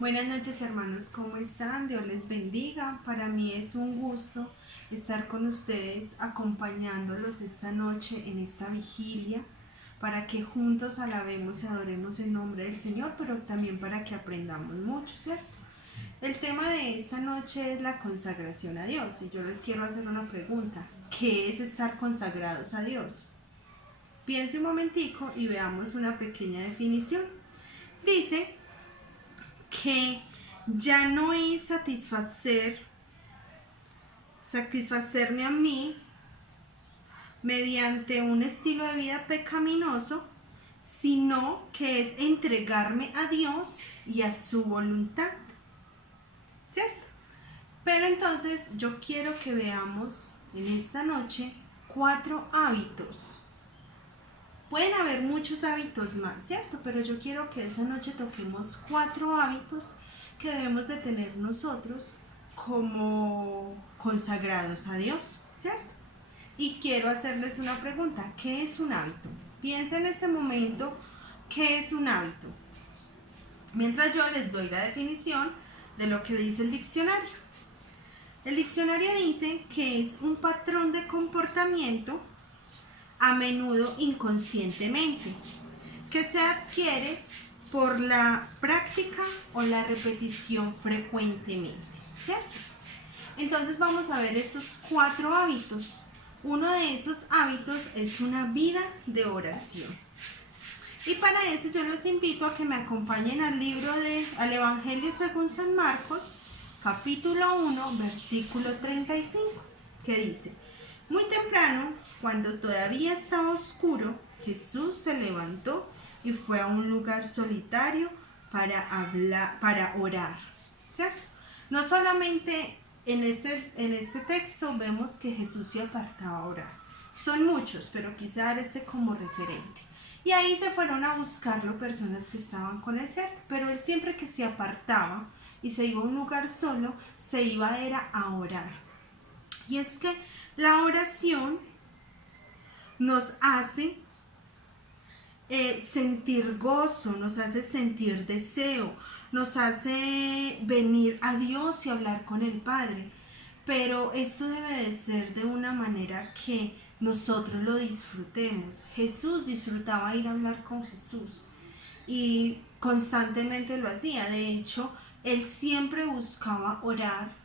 Buenas noches hermanos, ¿cómo están? Dios les bendiga. Para mí es un gusto estar con ustedes acompañándolos esta noche en esta vigilia para que juntos alabemos y adoremos el nombre del Señor, pero también para que aprendamos mucho, ¿cierto? El tema de esta noche es la consagración a Dios y yo les quiero hacer una pregunta. ¿Qué es estar consagrados a Dios? Piense un momentico y veamos una pequeña definición. Dice que ya no es satisfacerme a mí mediante un estilo de vida pecaminoso, sino que es entregarme a Dios y a su voluntad, ¿cierto? Pero entonces yo quiero que veamos en esta noche 4 hábitos. Pueden haber muchos hábitos más, ¿cierto? Pero yo quiero que esta noche toquemos 4 hábitos que debemos de tener nosotros como consagrados a Dios, ¿cierto? Y quiero hacerles una pregunta. ¿Qué es un hábito? Piensa en ese momento, ¿qué es un hábito? Mientras yo les doy la definición de lo que dice el diccionario. El diccionario dice que es un patrón de comportamiento, a menudo inconscientemente, que se adquiere por la práctica o la repetición frecuentemente, ¿cierto? Entonces vamos a ver estos 4 hábitos. Uno de esos hábitos es una vida de oración. Y para eso yo los invito a que me acompañen al Evangelio según San Marcos, capítulo 1, versículo 35, que dice: muy temprano, cuando todavía estaba oscuro, Jesús se levantó y fue a un lugar solitario para orar, ¿cierto? No solamente en este texto vemos que Jesús se apartaba a orar. Son muchos, pero quise dar este como referente. Y ahí se fueron a buscarlo personas que estaban con él, ¿cierto? Pero él siempre que se apartaba y se iba a un lugar solo, se iba era a orar. Y es que la oración nos hace sentir gozo, nos hace sentir deseo, nos hace venir a Dios y hablar con el Padre. Pero esto debe de ser de una manera que nosotros lo disfrutemos. Jesús disfrutaba ir a hablar con Jesús y constantemente lo hacía. De hecho, él siempre buscaba orar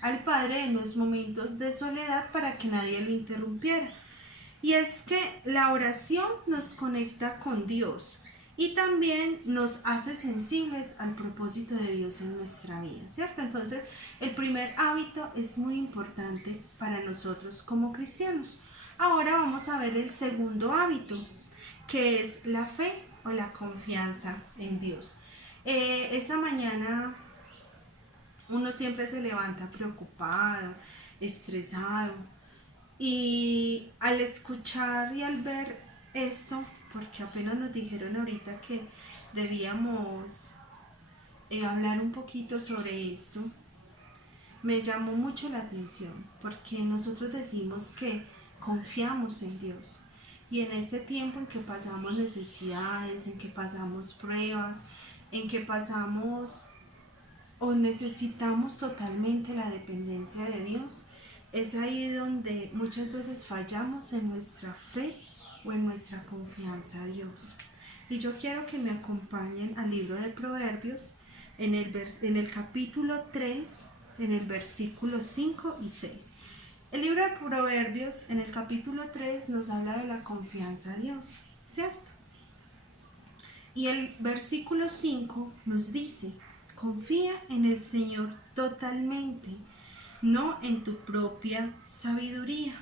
al Padre en los momentos de soledad para que nadie lo interrumpiera. Y es que la oración nos conecta con Dios y también nos hace sensibles al propósito de Dios en nuestra vida, ¿cierto? Entonces, el primer hábito es muy importante para nosotros como cristianos. Ahora vamos a ver el segundo hábito, que es la fe o la confianza en Dios. Esta mañana uno siempre se levanta preocupado, estresado, y al escuchar y al ver esto, porque apenas nos dijeron ahorita que debíamos hablar un poquito sobre esto, me llamó mucho la atención, porque nosotros decimos que confiamos en Dios. Y en este tiempo en que pasamos necesidades, en que pasamos pruebas, en que pasamos o necesitamos totalmente la dependencia de Dios, es ahí donde muchas veces fallamos en nuestra fe o en nuestra confianza a Dios. Y yo quiero que me acompañen al libro de Proverbios en el capítulo 3, en el versículo 5 y 6. El libro de Proverbios en el capítulo 3 nos habla de la confianza a Dios, ¿cierto? Y el versículo 5 nos dice: confía en el Señor totalmente, no en tu propia sabiduría.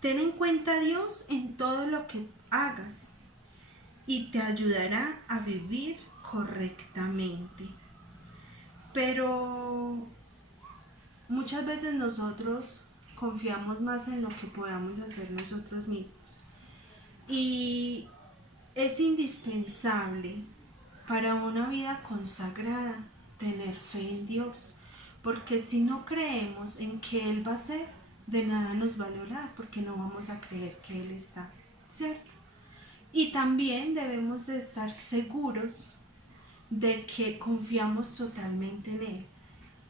Ten en cuenta a Dios en todo lo que hagas y te ayudará a vivir correctamente. Pero muchas veces nosotros confiamos más en lo que podamos hacer nosotros mismos. Y es indispensable para una vida consagrada tener fe en Dios, porque si no creemos en que Él va a hacer, de nada nos va a lograr, porque no vamos a creer que Él está, ¿cierto? Y también debemos de estar seguros de que confiamos totalmente en Él.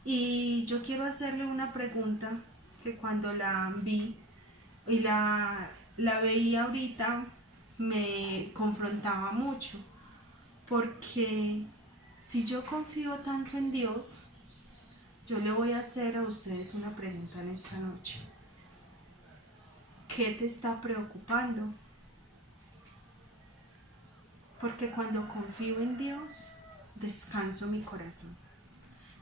Y yo quiero hacerle una pregunta que cuando la vi y la veía ahorita me confrontaba mucho, porque si yo confío tanto en Dios, yo le voy a hacer a ustedes una pregunta en esta noche. ¿Qué te está preocupando? Porque cuando confío en Dios, descanso mi corazón.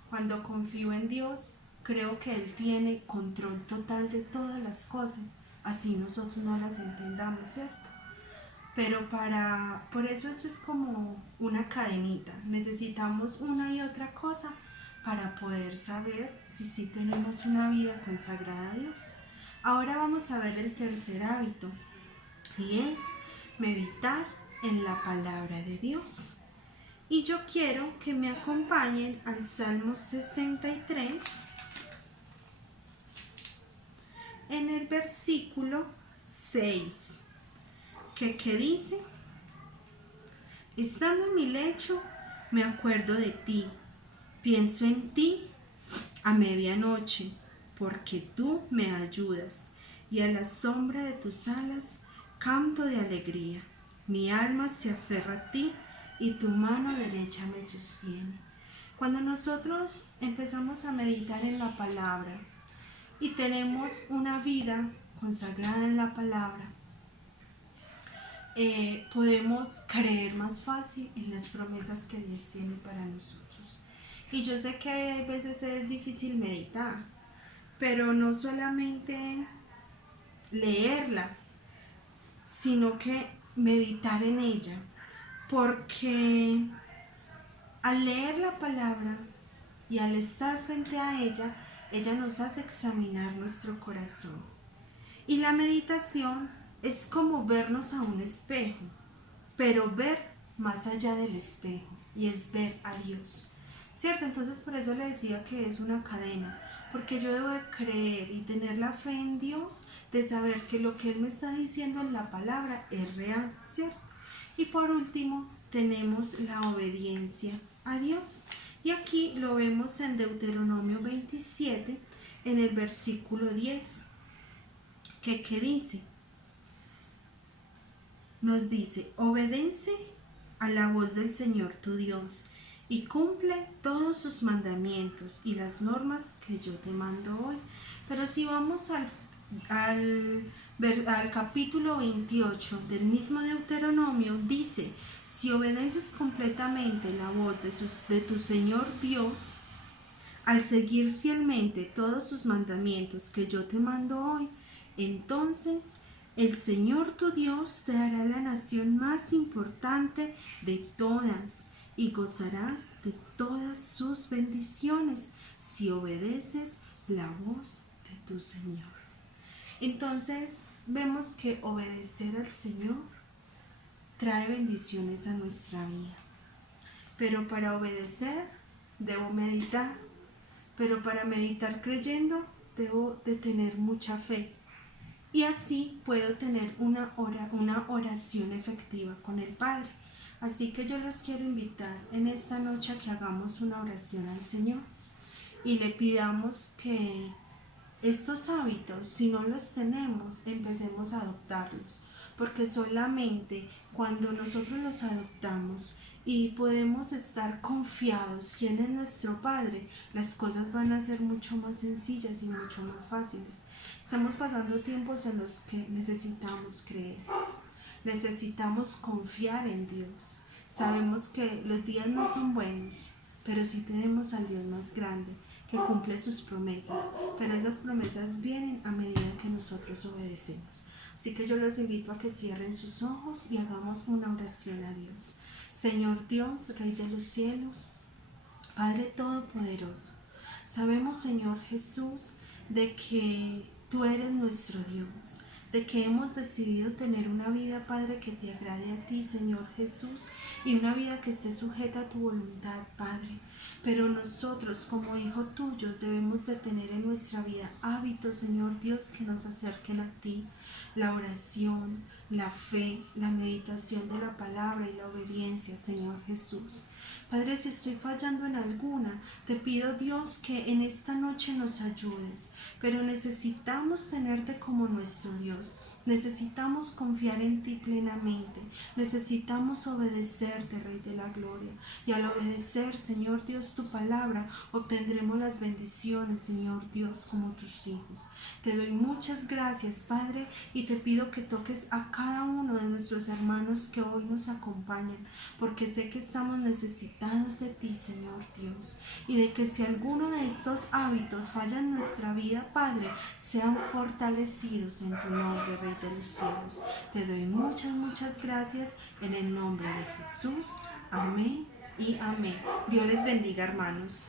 Cuando confío en Dios, creo que Él tiene control total de todas las cosas, así nosotros no las entendamos, ¿cierto? Pero por eso esto es como una cadenita. Necesitamos una y otra cosa para poder saber si sí tenemos una vida consagrada a Dios. Ahora vamos a ver el tercer hábito, y es meditar en la palabra de Dios. Y yo quiero que me acompañen al Salmo 63, en el versículo 6, que dice: estando en mi lecho, me acuerdo de ti, pienso en ti a medianoche, porque tú me ayudas, y a la sombra de tus alas canto de alegría. Mi alma se aferra a ti, y tu mano derecha me sostiene. Cuando nosotros empezamos a meditar en la palabra y tenemos una vida consagrada en la palabra, podemos creer más fácil en las promesas que Dios tiene para nosotros. Y yo sé que hay veces es difícil meditar, pero no solamente leerla, sino que meditar en ella, porque al leer la palabra y al estar frente a ella, ella nos hace examinar nuestro corazón. Y la meditación es como vernos a un espejo, pero ver más allá del espejo, y es ver a Dios, ¿cierto? Entonces por eso le decía que es una cadena, porque yo debo de creer y tener la fe en Dios, de saber que lo que Él me está diciendo en la palabra es real, ¿cierto? Y por último tenemos la obediencia a Dios, y aquí lo vemos en Deuteronomio 27, en el versículo 10, que dice, nos dice: obedece a la voz del Señor tu Dios y cumple todos sus mandamientos y las normas que yo te mando hoy. Pero si vamos al capítulo 28 del mismo Deuteronomio, dice: si obedeces completamente la voz de tu Señor Dios, al seguir fielmente todos sus mandamientos que yo te mando hoy, entonces el Señor tu Dios te hará la nación más importante de todas, y gozarás de todas sus bendiciones si obedeces la voz de tu Señor. Entonces vemos que obedecer al Señor trae bendiciones a nuestra vida. Pero para obedecer debo meditar. Pero para meditar creyendo debo de tener mucha fe. Y así puedo tener una oración efectiva con el Padre. Así que yo los quiero invitar en esta noche a que hagamos una oración al Señor y le pidamos que estos hábitos, si no los tenemos, empecemos a adoptarlos, porque solamente cuando nosotros los adoptamos y podemos estar confiados quién es nuestro Padre, las cosas van a ser mucho más sencillas y mucho más fáciles. Estamos pasando tiempos en los que necesitamos creer, necesitamos confiar en Dios. Sabemos que los días no son buenos, pero sí tenemos al Dios más grande, que cumple sus promesas, pero esas promesas vienen a medida que nosotros obedecemos. Así que yo los invito a que cierren sus ojos y hagamos una oración a Dios. Señor Dios, Rey de los cielos, Padre Todopoderoso, sabemos, Señor Jesús, de que tú eres nuestro Dios, de que hemos decidido tener una vida, Padre, que te agrade a ti, Señor Jesús, y una vida que esté sujeta a tu voluntad, Padre. Pero nosotros, como hijos tuyos, debemos de tener en nuestra vida hábitos, Señor Dios, que nos acerquen a ti: la oración, la fe, la meditación de la palabra y la obediencia, Señor Jesús. Padre, si estoy fallando en alguna, te pido, Dios, que en esta noche nos ayudes, pero necesitamos tenerte como nuestro Dios. Necesitamos confiar en ti plenamente. Necesitamos obedecerte, Rey de la Gloria. Y al obedecer, Señor Dios, tu palabra, obtendremos las bendiciones, Señor Dios, como tus hijos. Te doy muchas gracias, Padre, y te pido que toques a cada uno de nuestros hermanos que hoy nos acompañan, porque sé que estamos necesitados de ti, Señor Dios, y de que si alguno de estos hábitos falla en nuestra vida, Padre, sean fortalecidos en tu nombre, Rey de los cielos. Te doy muchas gracias en el nombre de Jesús. Amén y amén. Dios les bendiga, hermanos.